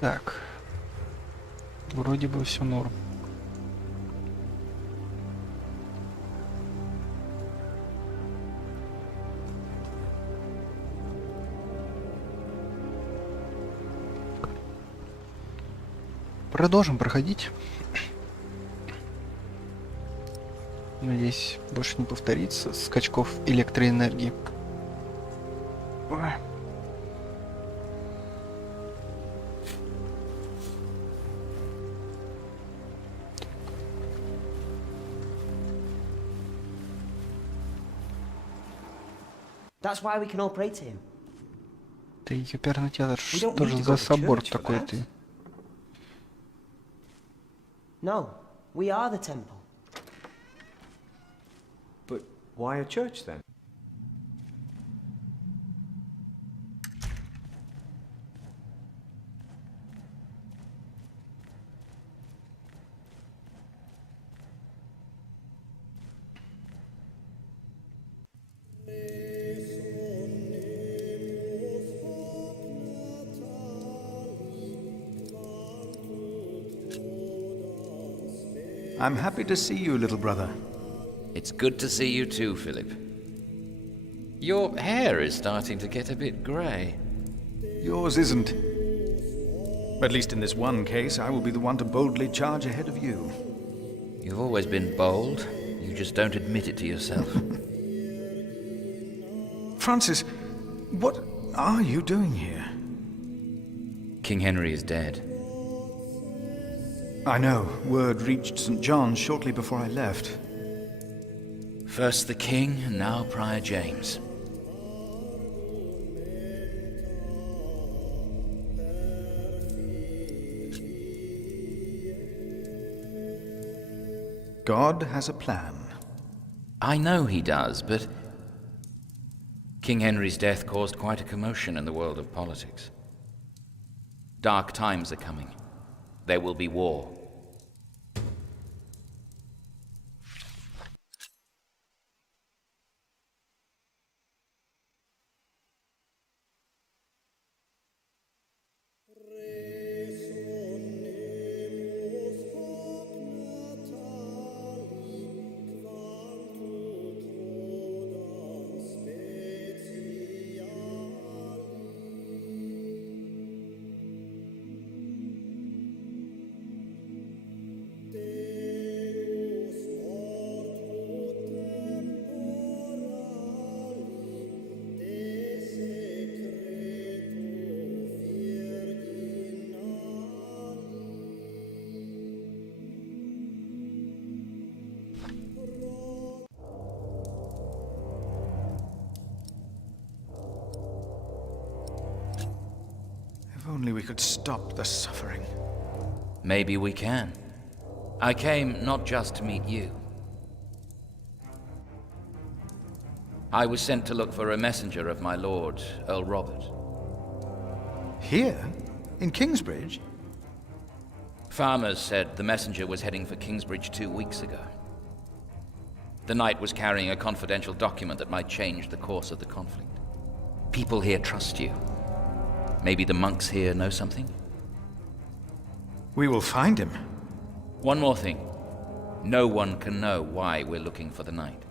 Так. Вроде бы все норм. Продолжим проходить. Надеюсь, больше не повторится скачков электроэнергии. Ой. That's why we can all pray to him. Ты ёперный театр, We don't что же need to за go to собор church for такой that. ты? No, we are the temple. But why a church then? I'm happy to see you, little brother. It's good to see you too, Philip. Your hair is starting to get a bit grey. Yours isn't. At least in this one case, I will be the one to boldly charge ahead of you. You've always been bold. You just don't admit it to yourself. Francis, what are you doing here? King Henry is dead. I know. Word reached St. John's shortly before I left. First the king, and now Prior James. God has a plan. I know he does, but King Henry's death caused quite a commotion in the world of politics. Dark times are coming. There will be war. If only we could stop the suffering. Maybe we can. I came not just to meet you. I was sent to look for a messenger of my lord, Earl Robert. Here? In Kingsbridge? Farmers said the messenger was heading for Kingsbridge 2 weeks ago. The knight was carrying a confidential document that might change the course of the conflict. People here trust you. Maybe the monks here know something? We will find him. One more thing. No one can know why we're looking for the knight.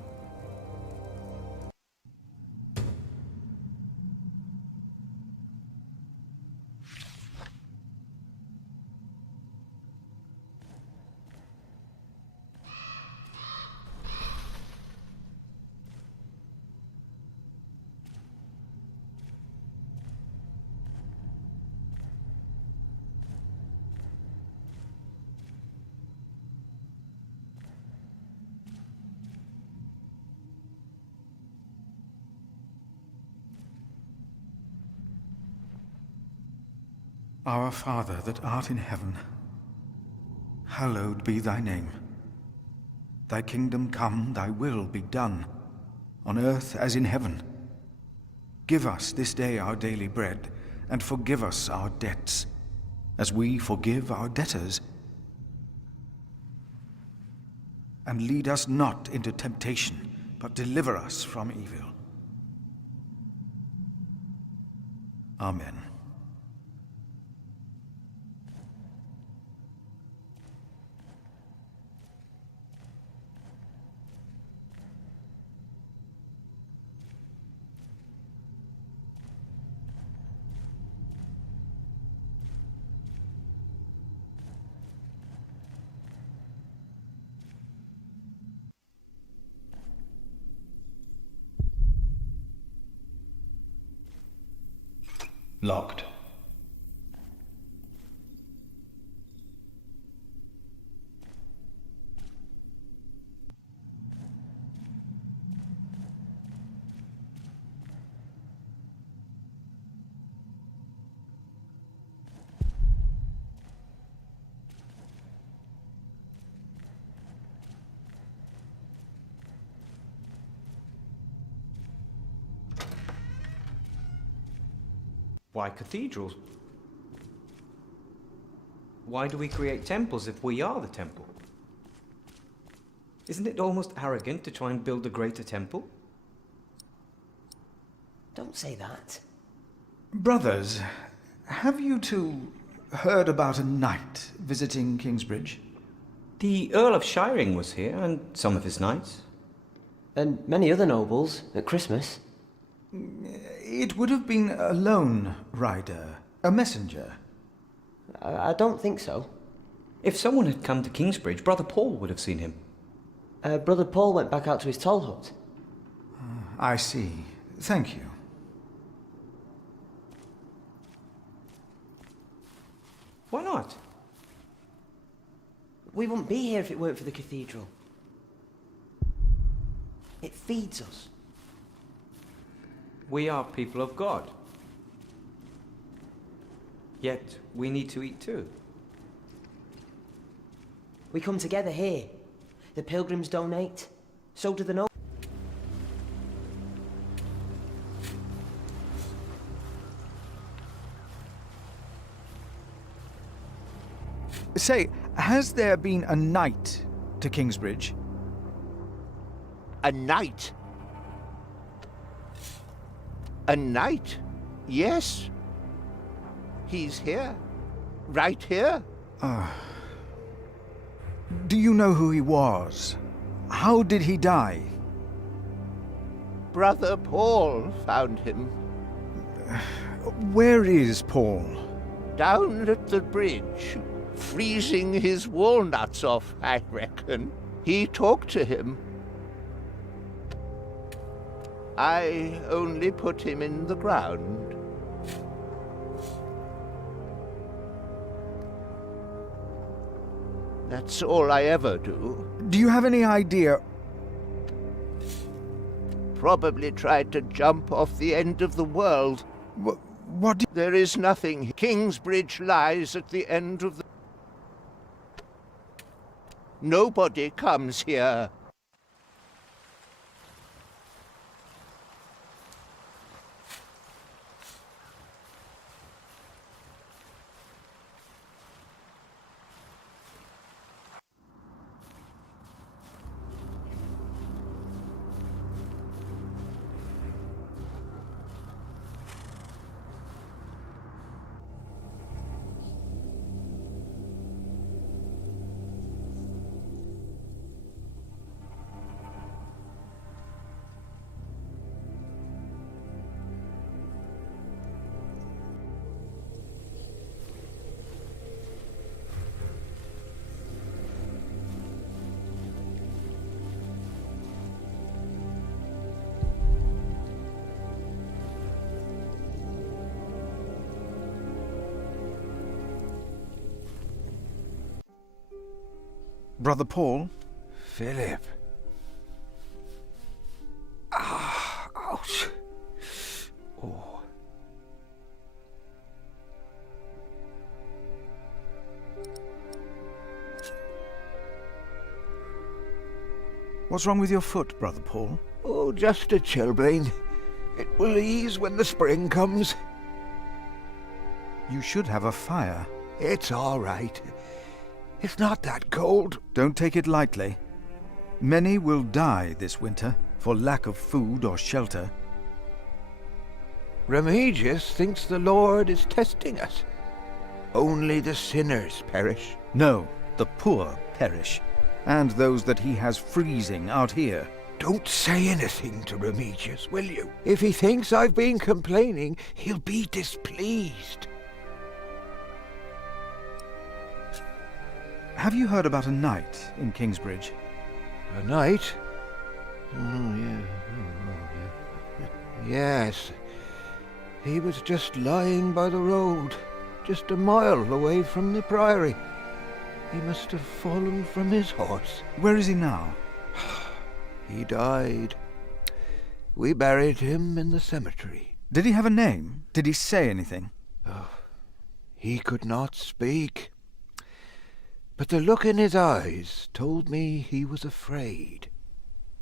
Our Father that art in heaven, hallowed be thy name. Thy kingdom come, thy will be done, on earth as in heaven. Give us this day our daily bread, and forgive us our debts, as we forgive our debtors. And lead us not into temptation, but deliver us from evil. Amen. Locked. Why cathedrals? Why do we create temples if we are the temple? Isn't it almost arrogant to try and build a greater temple? Don't say that. Brothers, have you two heard about a knight visiting Kingsbridge? The Earl of Shiring was here, and some of his knights. And many other nobles at Christmas. It would have been a lone rider, a messenger. I don't think so. If someone had come to Kingsbridge, Brother Paul would have seen him. Brother Paul went back out to his toll hut. I see. Thank you. Why not? We wouldn't be here if it weren't for the cathedral. It feeds us. We are people of God. Yet, we need to eat too. We come together here. The pilgrims donate. So do the nobles. Say, has there been a knight to Kingsbridge? A knight? A knight? Yes. He's here. Right here. Do you know who he was? How did he die? Brother Paul found him. Where is Paul? Down at the bridge. Freezing his walnuts off, I reckon. He talked to him. I only put him in the ground. That's all I ever do. Do you have any idea? Probably tried to jump off the end of the world. What do There is nothing. Kingsbridge lies at the end of the... Nobody comes here. Brother Paul? Philip. Ah, ouch. Oh. What's wrong with your foot, Brother Paul? Oh, just a chilblain. It will ease when the spring comes. You should have a fire. It's all right. It's not that cold. Don't take it lightly. Many will die this winter for lack of food or shelter. Remigius thinks the Lord is testing us. Only the sinners perish. No, the poor perish, and those that he has freezing out here. Don't say anything to Remigius, will you? If he thinks I've been complaining, he'll be displeased. Have you heard about a knight in Kingsbridge? A knight? Oh, yeah. Yes. He was just lying by the road, just a mile away from the priory. He must have fallen from his horse. Where is he now? He died. We buried him in the cemetery. Did he have a name? Did he say anything? He could not speak. But the look in his eyes told me he was afraid.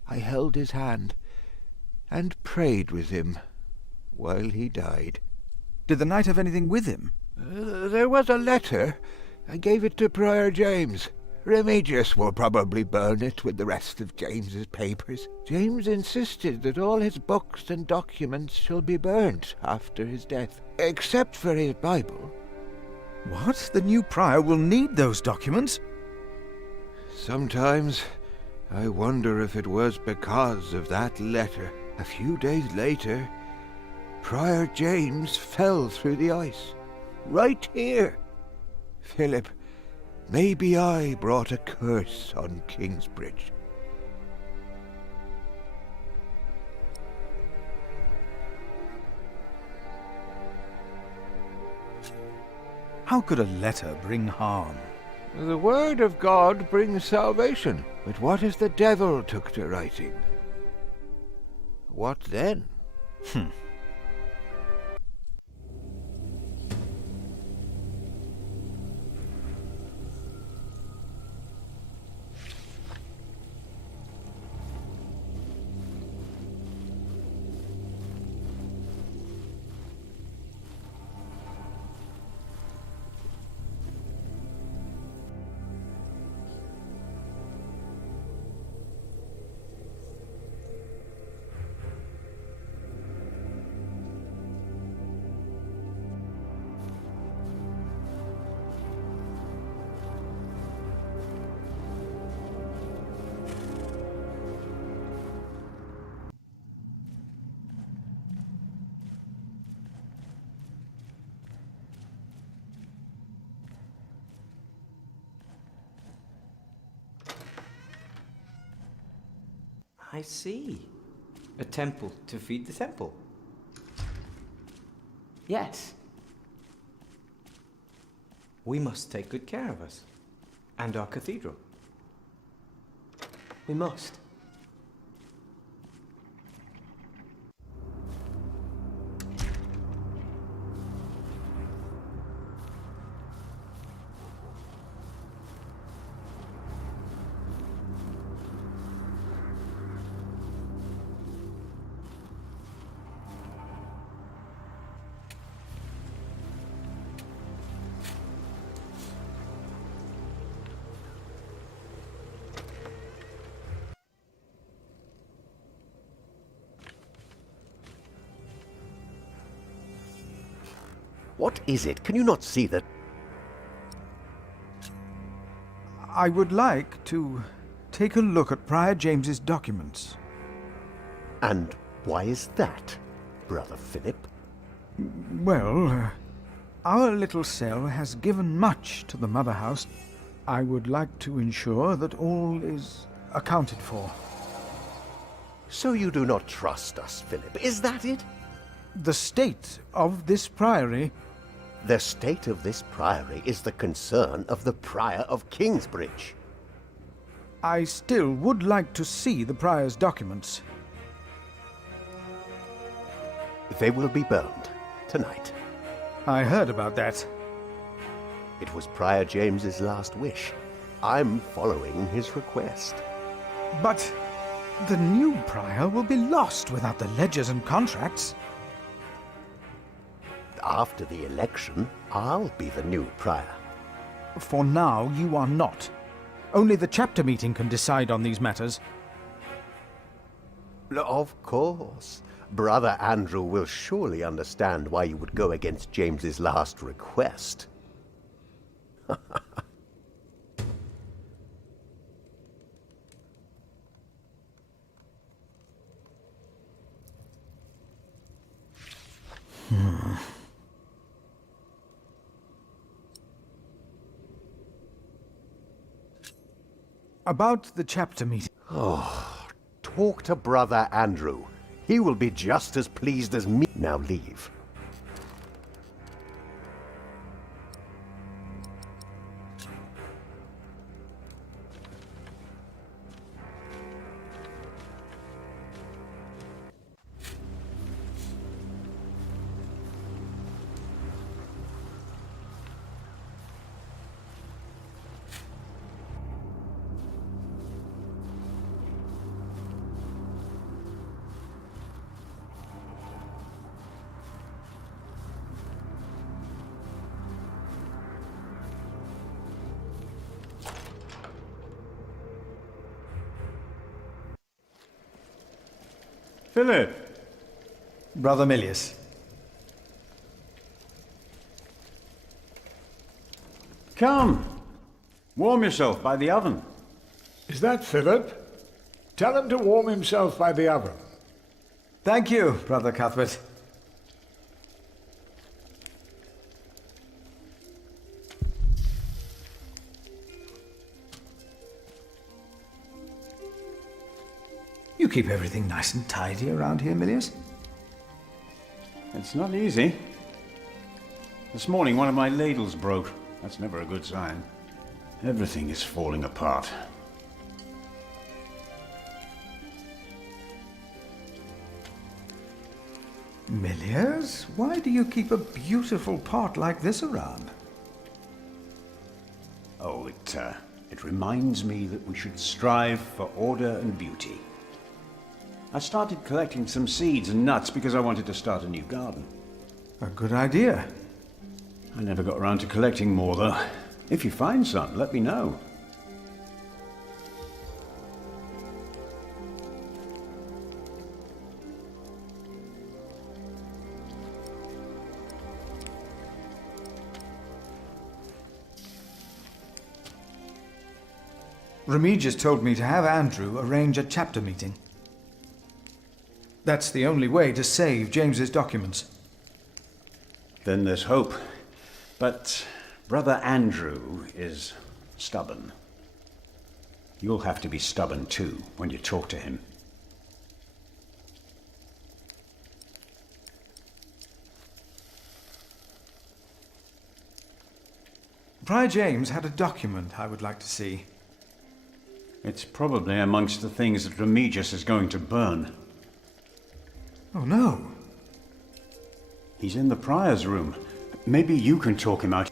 I held his hand and prayed with him while he died. Did the knight have anything with him? There was a letter. I gave it to Prior James. Remigius will probably burn it with the rest of James's papers. James insisted that all his books and documents shall be burnt after his death, except for his Bible. What? The new prior will need those documents? Sometimes I wonder if it was because of that letter. A few days later, Prior James fell through the ice. Right here. Philip, maybe I brought a curse on Kingsbridge. How could a letter bring harm? The word of God brings salvation. But what if the devil took to writing? What then? I see. A temple to feed the temple. Yes. We must take good care of us. And our cathedral. We must. What is it? Can you not see that? I would like to take a look at Prior James's documents. And why is that, Brother Philip? Well, our little cell has given much to the Mother House. I would like to ensure that all is accounted for. So you do not trust us, Philip, is that it? The state of this priory... The state of this priory is the concern of the Prior of Kingsbridge. I still would like to see the prior's documents. They will be burned tonight. I heard about that. It was Prior James's last wish. I'm following his request. But the new prior will be lost without the ledgers and contracts. After the election, I'll be the new prior. For now, you are not. Only the chapter meeting can decide on these matters. Of course. Brother Andrew will surely understand why you would go against James's last request. About the chapter meeting. Talk to Brother Andrew. He will be just as pleased as me. Now leave. Philip! Brother Milius. Come! Warm yourself by the oven. Is that Philip? Tell him to warm himself by the oven. Thank you, Brother Cuthbert. You keep everything nice and tidy around here, Milius? It's not easy. This morning one of my ladles broke. That's never a good sign. Everything is falling apart. Milius, why do you keep a beautiful pot like this around? Oh, it reminds me that we should strive for order and beauty. I started collecting some seeds and nuts because I wanted to start a new garden. A good idea. I never got around to collecting more, though. If you find some, let me know. Remigius told me to have Andrew arrange a chapter meeting. That's the only way to save James's documents. Then there's hope. But Brother Andrew is stubborn. You'll have to be stubborn too when you talk to him. Prior James had a document I would like to see. It's probably amongst the things that Remigius is going to burn. Oh no. He's in the prior's room. Maybe you can talk him out.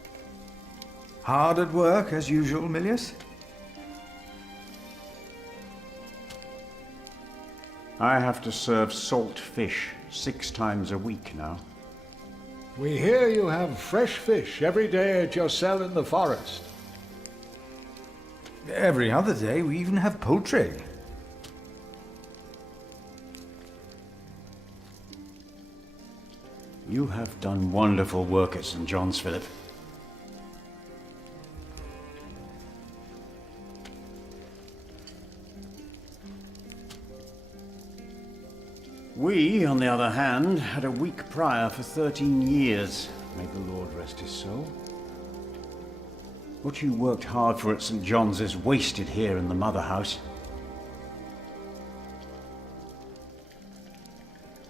Hard at work, as usual, Milius? I have to serve salt fish 6 times a week now. We hear you have fresh fish every day at your cell in the forest. Every other day, we even have poultry. You have done wonderful work at St. John's, Philip. We, on the other hand, had a weak prior for 13 years. May the Lord rest his soul. What you worked hard for at St. John's is wasted here in the mother house.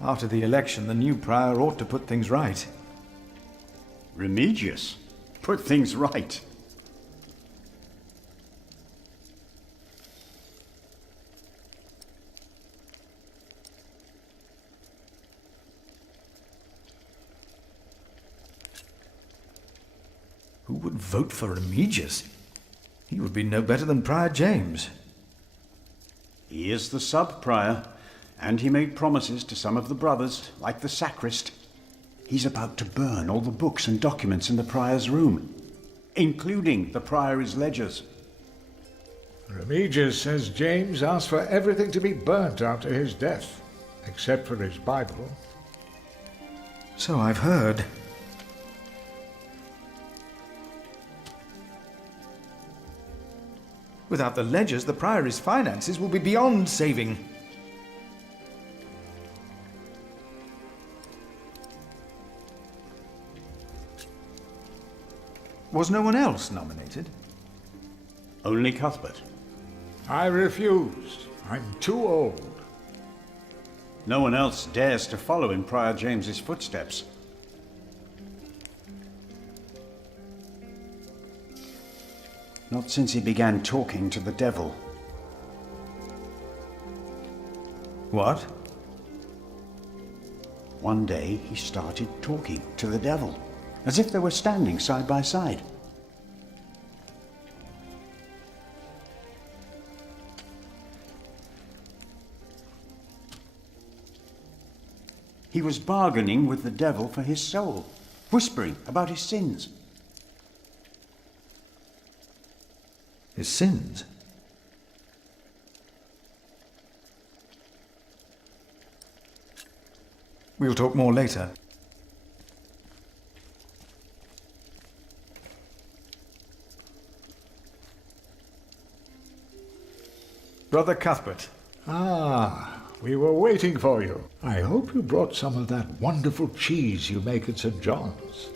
After the election, the new prior ought to put things right. Remigius? Put things right? Who would vote for Remigius? He would be no better than Prior James. He is the sub-prior, and he made promises to some of the brothers, like the sacrist. He's about to burn all the books and documents in the prior's room, including the priory's ledgers. Remigius says James asked for everything to be burnt after his death, except for his Bible. So I've heard. Without the ledgers, the priory's finances will be beyond saving. Was no one else nominated? Only Cuthbert. I refused. I'm too old. No one else dares to follow in Prior James's footsteps. Not since he began talking to the devil. What? One day he started talking to the devil, as if they were standing side by side. He was bargaining with the devil for his soul, whispering about his sins. His sins? We'll talk more later. Brother Cuthbert. Ah, we were waiting for you. I hope you brought some of that wonderful cheese you make at St. John's.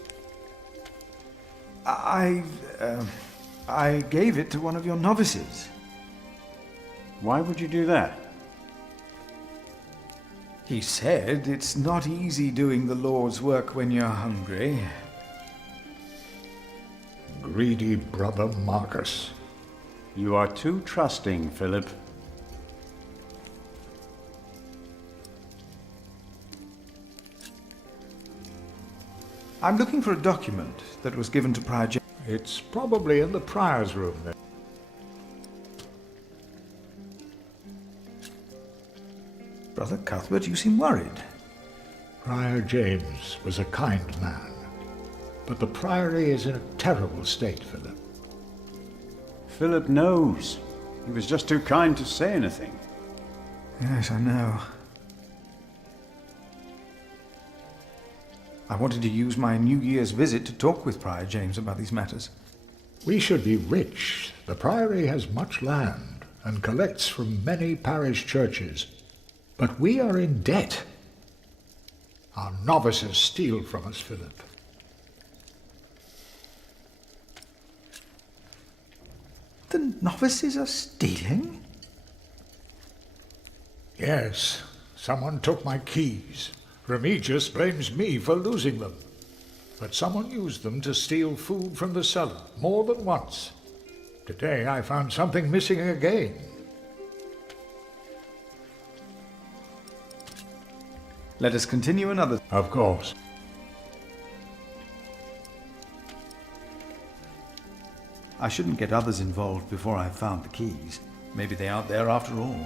I gave it to one of your novices. Why would you do that? He said it's not easy doing the Lord's work when you're hungry. Greedy brother Marcus. You are too trusting, Philip. I'm looking for a document that was given to Prior James. It's probably in the prior's room then. Brother Cuthbert, you seem worried. Prior James was a kind man, but the priory is in a terrible state, Philip. Philip knows. He was just too kind to say anything. Yes, I know. I wanted to use my New Year's visit to talk with Prior James about these matters. We should be rich. The priory has much land and collects from many parish churches. But we are in debt. Our novices steal from us, Philip. The novices are stealing? Yes, someone took my keys. Remigius blames me for losing them. But someone used them to steal food from the cellar, more than once. Today I found something missing again. Let us continue another. Of course. I shouldn't get others involved before I've found the keys. Maybe they aren't there after all.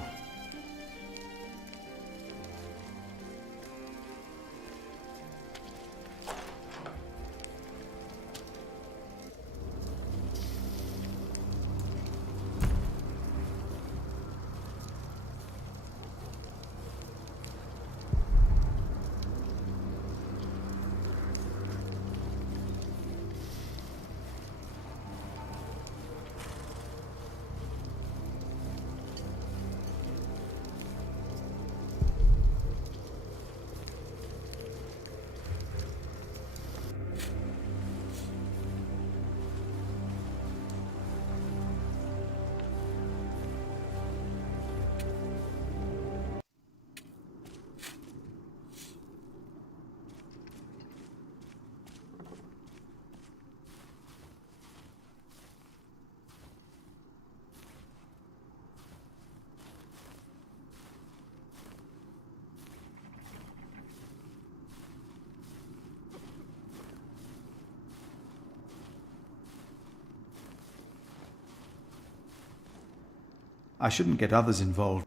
I shouldn't get others involved.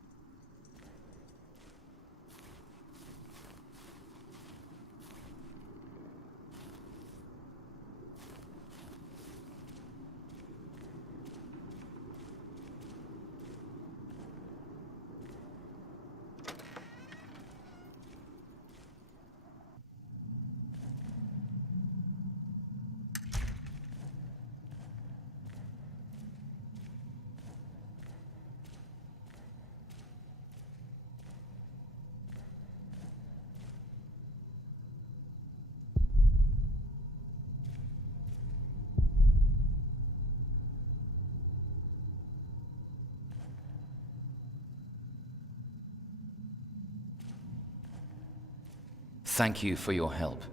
Thank you for your help.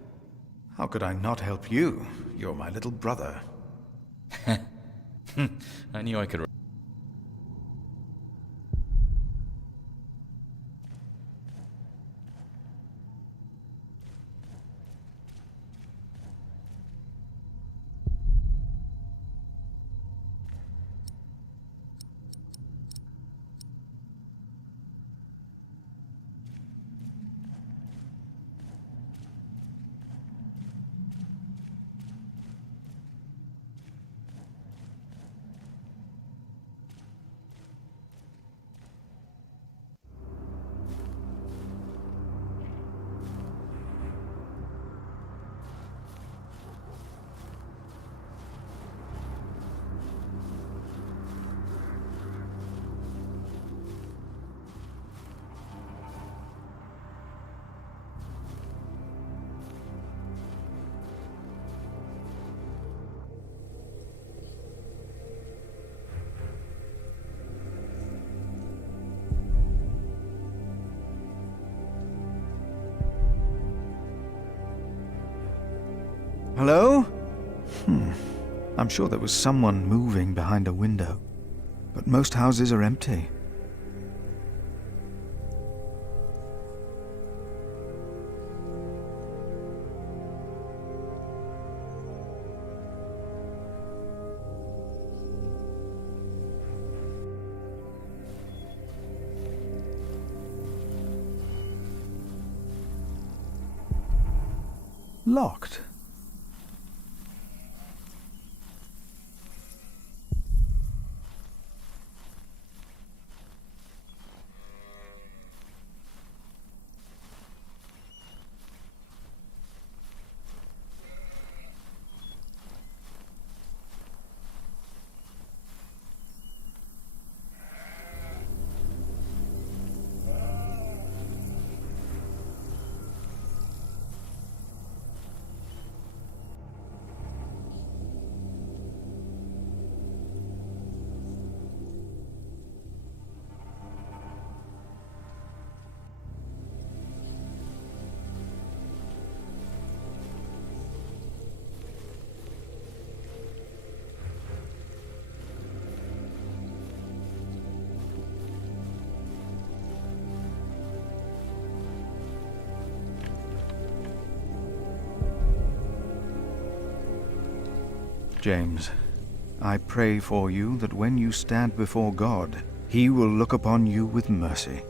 How could I not help you? You're my little brother. I knew I could. Hello? I'm sure there was someone moving behind a window, but most houses are empty. Locked. James, I pray for you that when you stand before God, He will look upon you with mercy.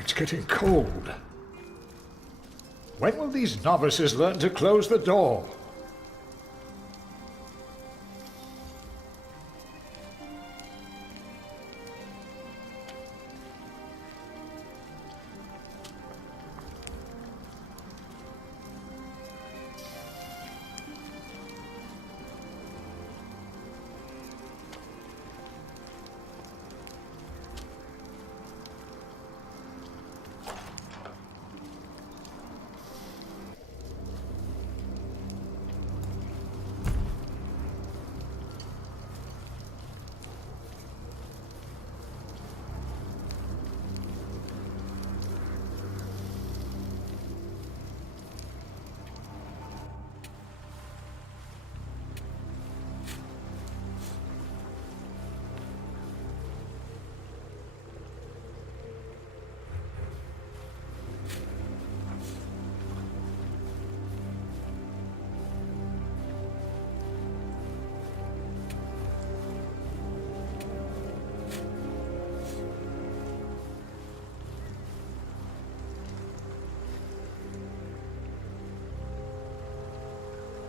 It's getting cold. When will these novices learn to close the door?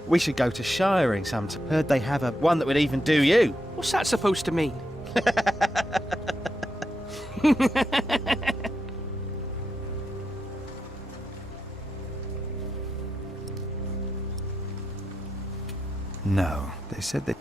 We should go to shiring sometime. Heard they have one that would even do you. What's that supposed to mean? No, they said they...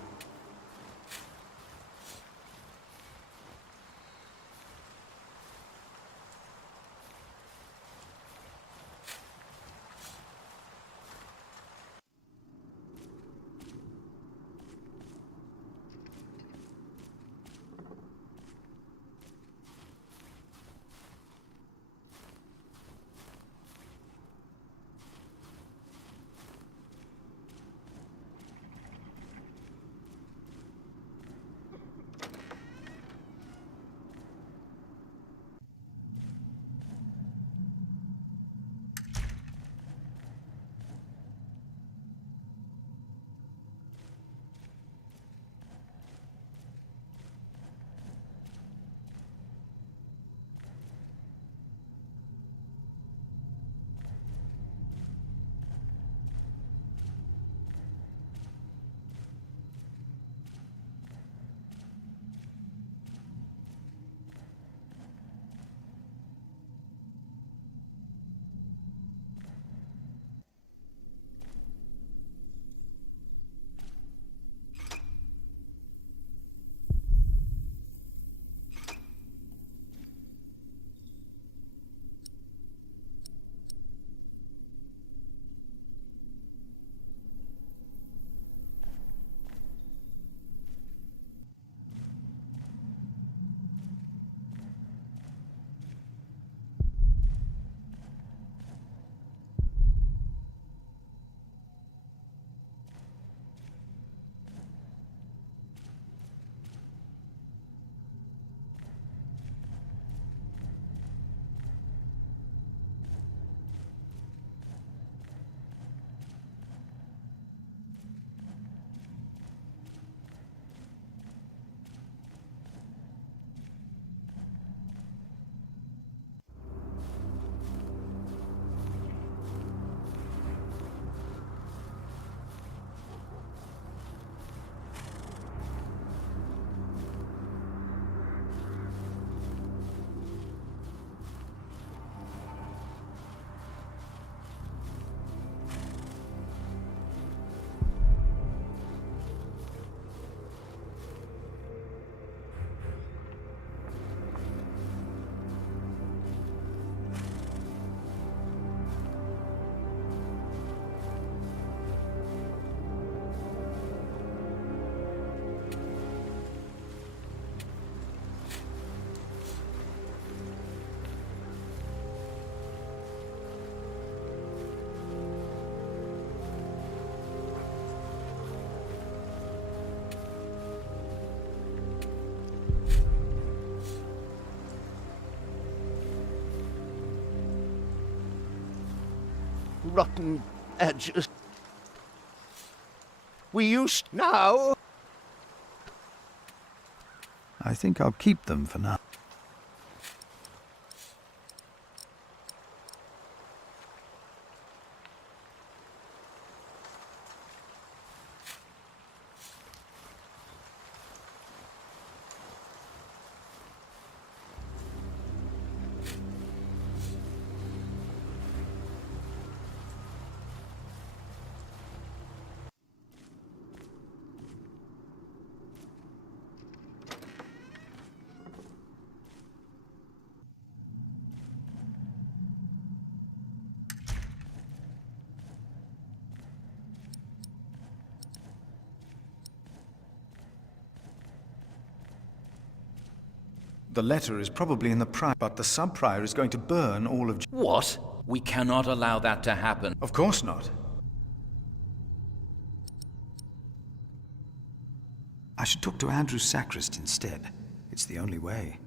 Rotten edges. We used now. I think I'll keep them for now. The letter is probably in the prior, but the sub-prior is going to burn all of... What? We cannot allow that to happen. Of course not. I should talk to Andrew Sacrist instead. It's the only way.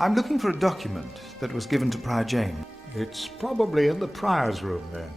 I'm looking for a document that was given to Prior James. It's probably in the prior's room, then.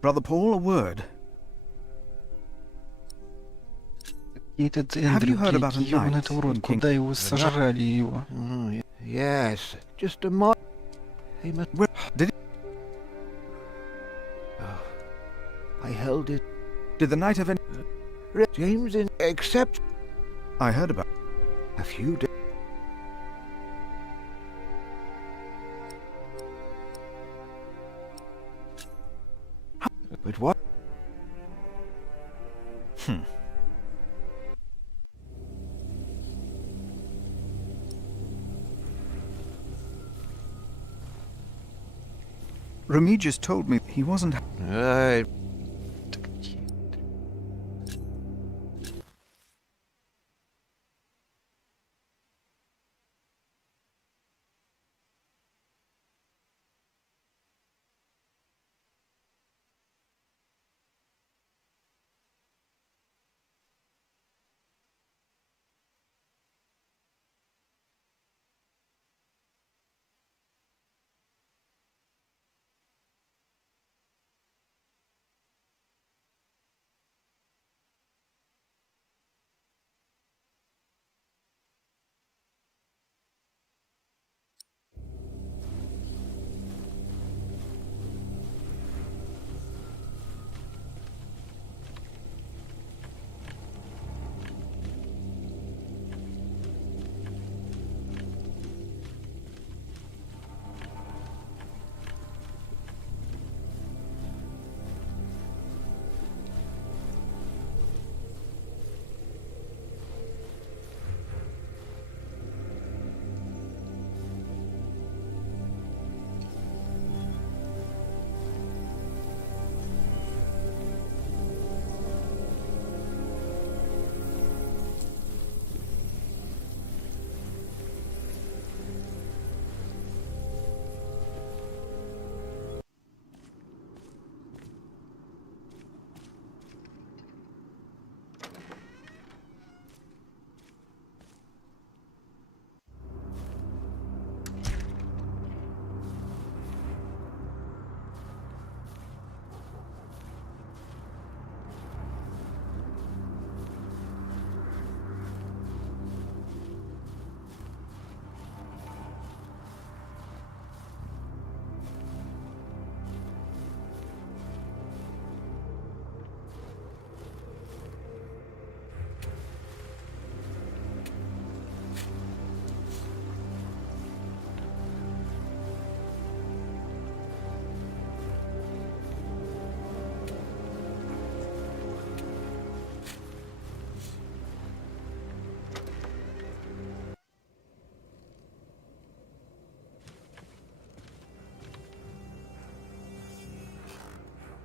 Brother Paul, a word. Этот Have you Эндрю, heard about a ёбаный knight это урод, in King- куда его сожрали его? Yes, just a mo... He must... Where did Oh, I held it. the knight have any... James in... Except... I heard about... A few days... But what? Remigius told me he wasn't...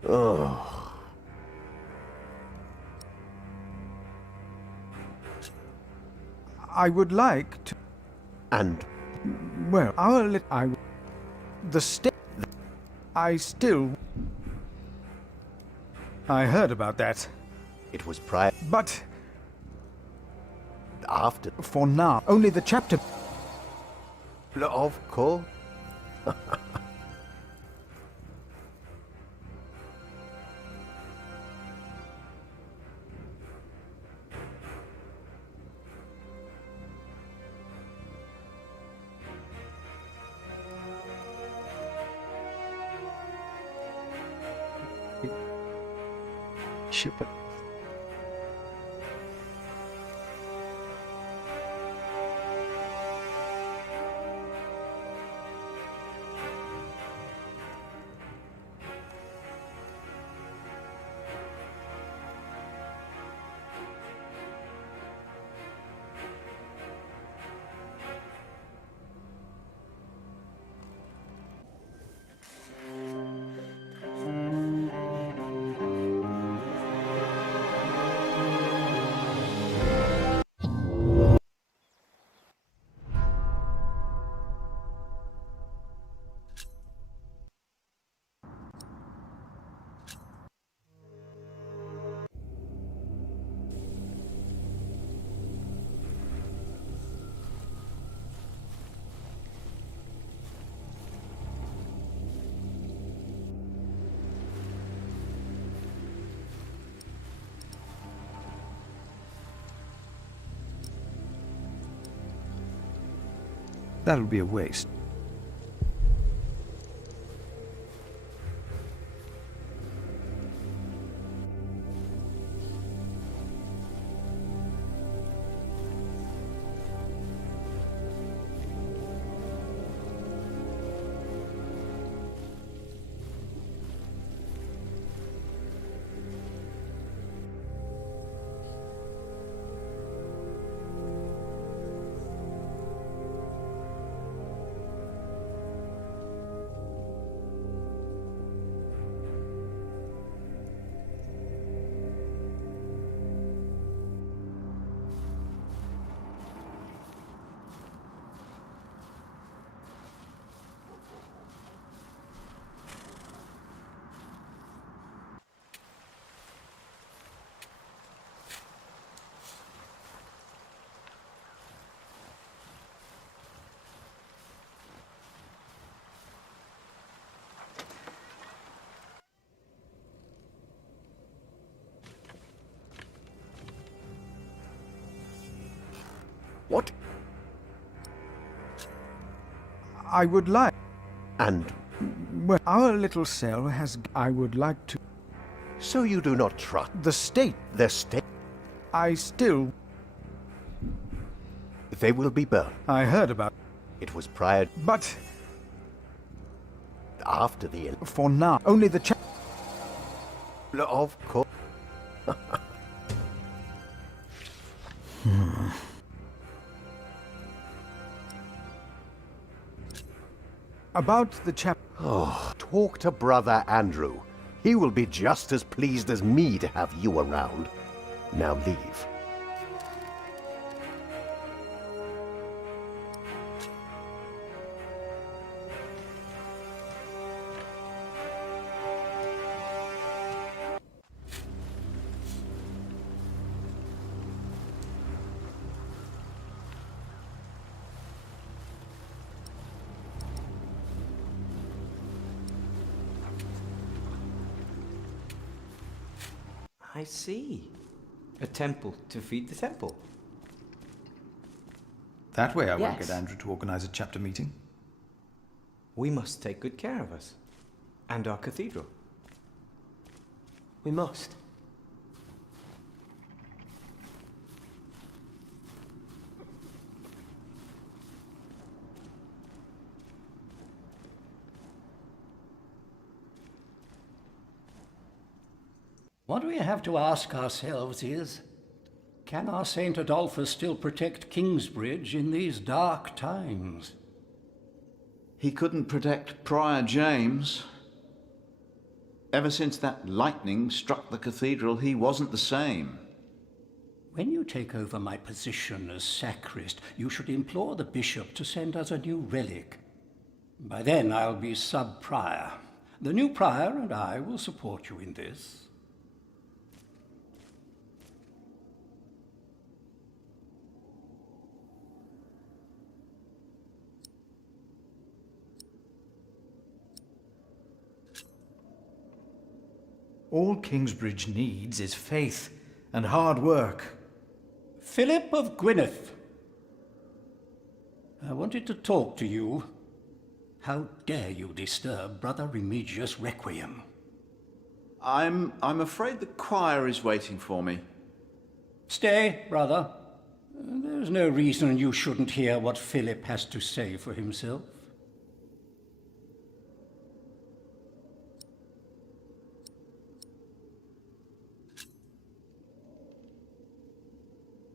Oh. I would like to... And... Well, the stick... I still... I heard about that. It was prior... But... After... For now, only the chapter... Of course. Щипать. That'll be a waste. What? I would like... And Well, our little cell has... I would like to... so you do not trust The state. the state? I still... They will be burned. I heard about... It was prior But after the for now, only the of course. About the chap... Oh, talk to Brother Andrew. He will be just as pleased as me to have you around. Now leave. I see. A temple to feed the temple. That way I won't Yes. get Andrew to organize a chapter meeting. We must take good care of us. And our cathedral. We must. What we have to ask ourselves is, can our St. Adolphus still protect Kingsbridge in these dark times? He couldn't protect Prior James. Ever since that lightning struck the cathedral, he wasn't the same. When you take over my position as sacrist, you should implore the bishop to send us a new relic. By then I'll be sub-prior. The new prior and I will support you in this. All Kingsbridge needs is faith and hard work. Philip of Gwynedd, I wanted to talk to you. How dare you disturb Brother Remigius' requiem? I'm afraid the choir is waiting for me. Stay, brother. There's no reason you shouldn't hear what Philip has to say for himself.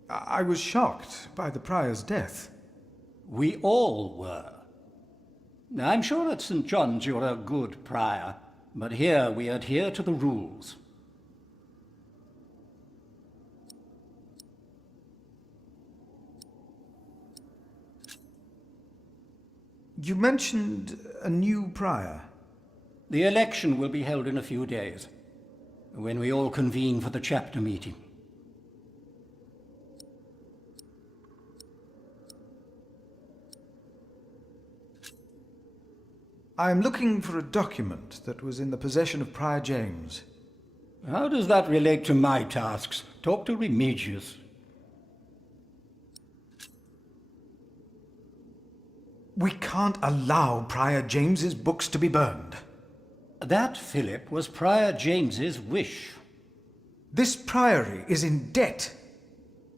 I was shocked by the prior's death. We all were. I'm sure at St. John's you're a good prior, but here we adhere to the rules. You mentioned a new prior. The election will be held in a few days, when we all convene for the chapter meeting. I am looking for a document that was in the possession of Prior James. How does that relate to my tasks? Talk to Remigius. We can't allow Prior James's books to be burned. That, Philip, was Prior James's wish. This priory is in debt,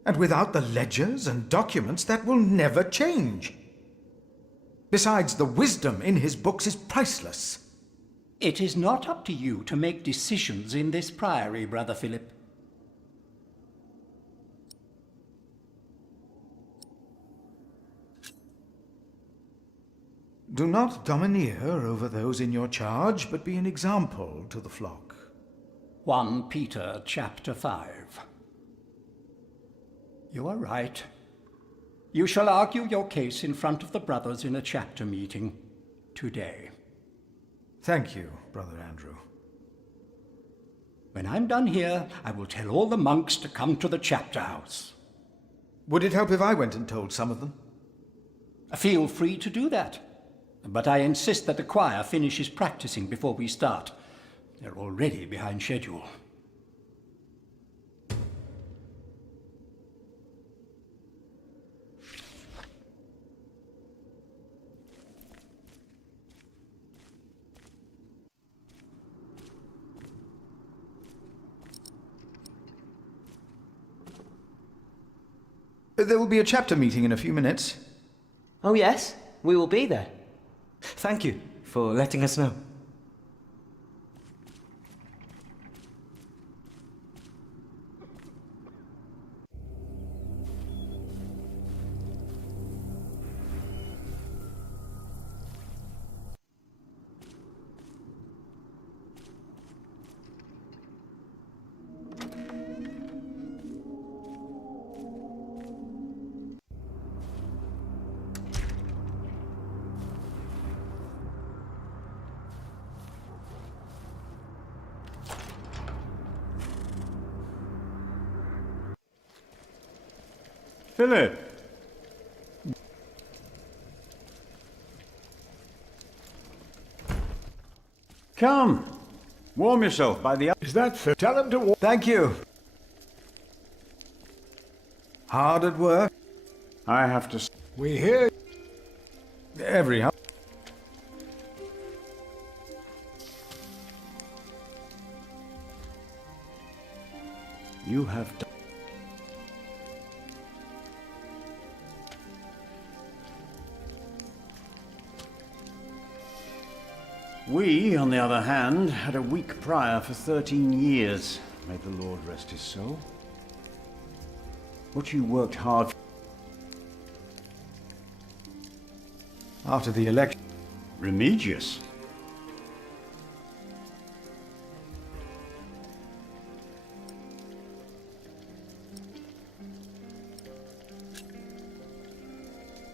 and without the ledgers and documents, that will never change. Besides, the wisdom in his books is priceless. It is not up to you to make decisions in this priory, Brother Philip. Do not domineer over those in your charge, but be an example to the flock. 1 Peter chapter 5. You are right. You shall argue your case in front of the brothers in a chapter meeting today. Thank you, Brother Andrew. When I'm done here, I will tell all the monks to come to the chapter house. Would it help if I went and told some of them? Feel free to do that. But I insist that the choir finishes practicing before we start. They're already behind schedule. There will be a chapter meeting in a few minutes. Oh, yes, we will be there. Thank you for letting us know. Philip! Come! Warm yourself by the... Is that Phil? Tell him to walk. Thank you. Hard at work? I have to... We hear. Every hour. You have done... We, on the other hand, had a weak prior for 13 years. May the Lord rest his soul. What you worked hard for... After the election. Remigius?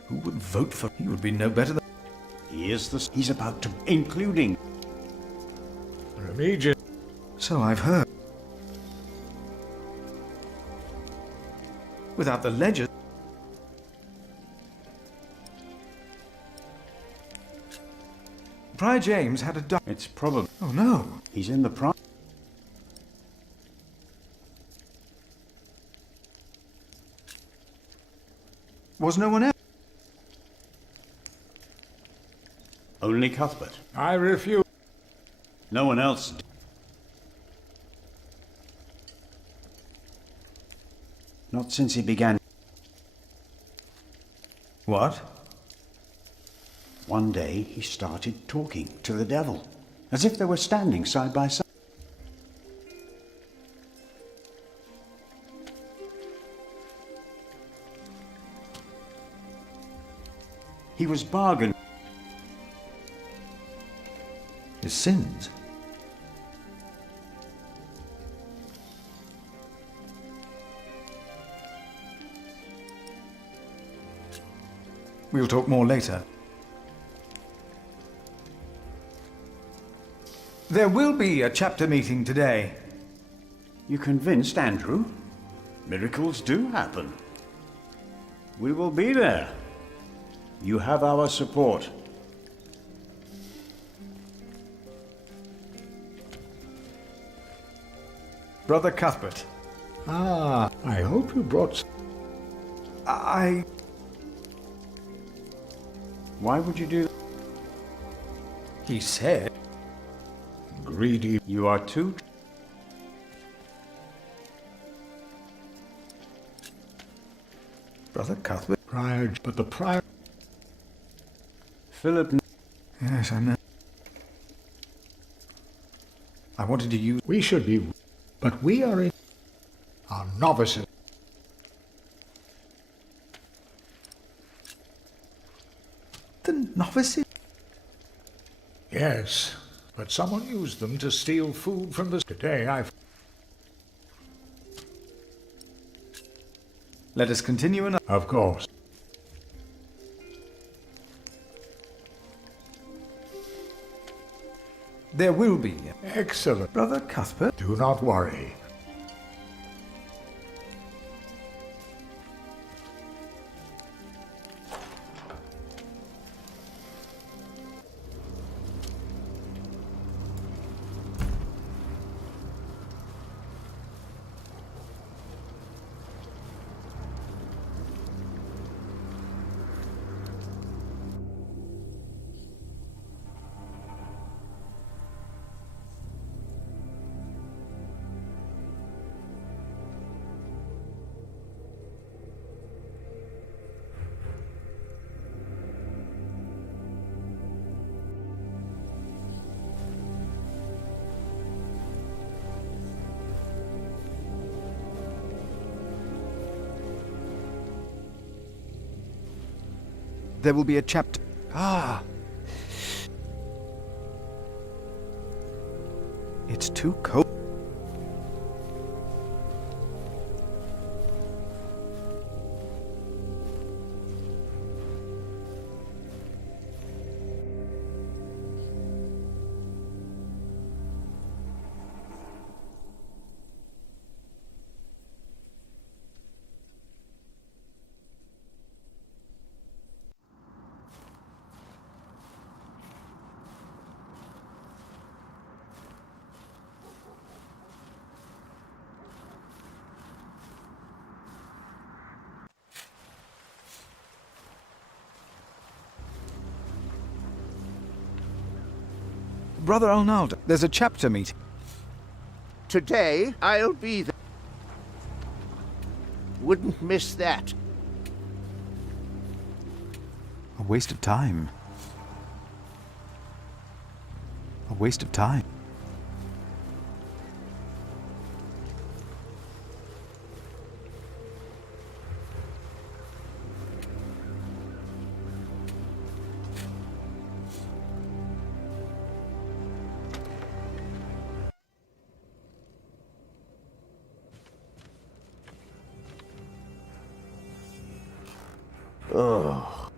Who would vote for... He would be no better than... He is the... He's about to... Including... Remigius. So I've heard. Without the ledger... Prior James had a... It's probably... Oh no. He's in the pri... Was no one else? Only Cuthbert. I refuse. No one else. Not since he began. What? One day he started talking to the devil, as if they were standing side by side. He was bargained. His sins? We'll talk more later. There will be a chapter meeting today. You convinced Andrew? Miracles do happen. We will be there. You have our support. Brother Cuthbert. Ah, I hope you brought... Why would you do that? He said... Greedy. You are too... Brother Cuthbert? Prior, but the prior... Philip... Yes, I know. I wanted to use... We should be... But we are in... Are novices. The novices? Yes, but someone used them to steal food from the... Today I've... Let us continue in... Of course. There will be... Excellent. Brother Cuthbert? Do not worry. There will be a chapter... Ah! It's too cold. Brother Arnaldo, there's a chapter meeting. Today, I'll be there. Wouldn't miss that. A waste of time. A waste of time. Oh.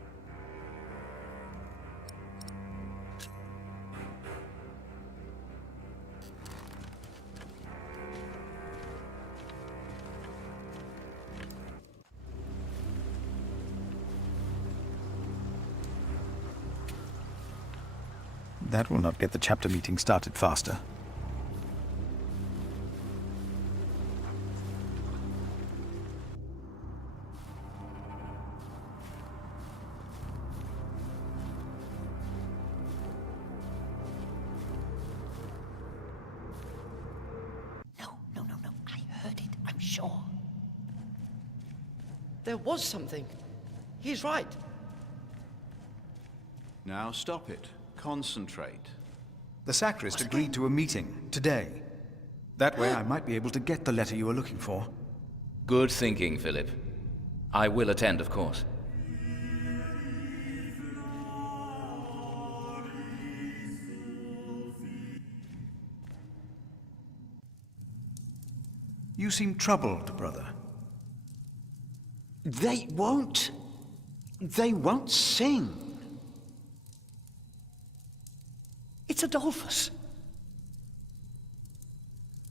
That will not get the chapter meeting started faster. There was something. He's right. Now stop it. Concentrate. The sacrist agreed to a meeting today. That way I might be able to get the letter you were looking for. Good thinking, Philip. I will attend, of course. You seem troubled, brother. They won't sing. It's Adolphus.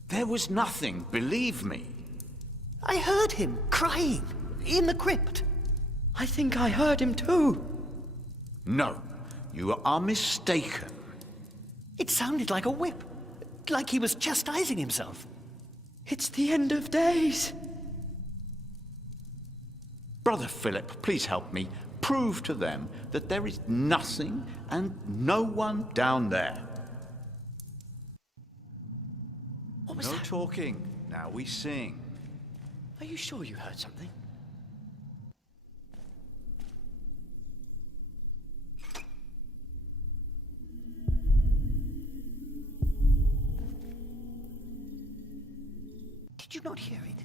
There was nothing, believe me. I heard him crying in the crypt. I think I heard him too. No, you are mistaken. It sounded like a whip, like he was chastising himself. It's the end of days. Brother Philip, please help me. Prove to them that there is nothing and no one down there. What was no that? Talking. Now we sing. Are you sure you heard something? Did you not hear it?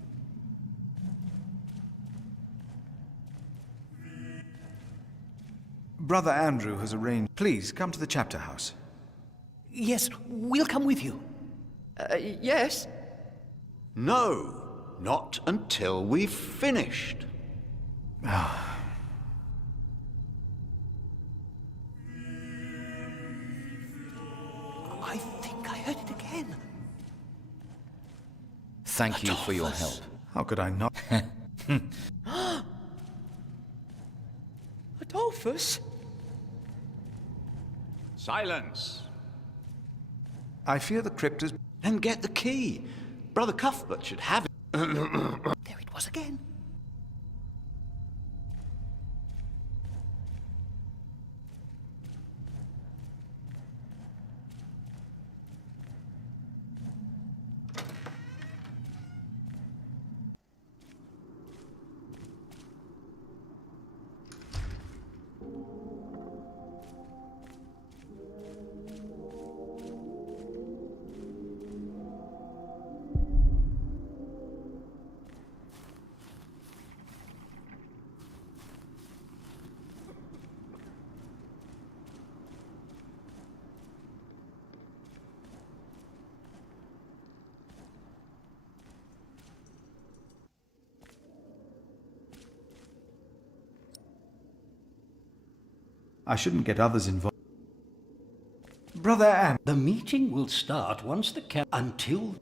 Brother Andrew has arranged. Please, come to the chapter house. Yes, we'll come with you. Yes? No, not until we've finished. Ah. I think I heard it again. Thank you for your help. How could I not? Adolphus? Silence. I fear the crypt is... Then get the key. Brother Cuthbert should have it. There it was again. I shouldn't get others involved. Brother Anne. The meeting will start once the until...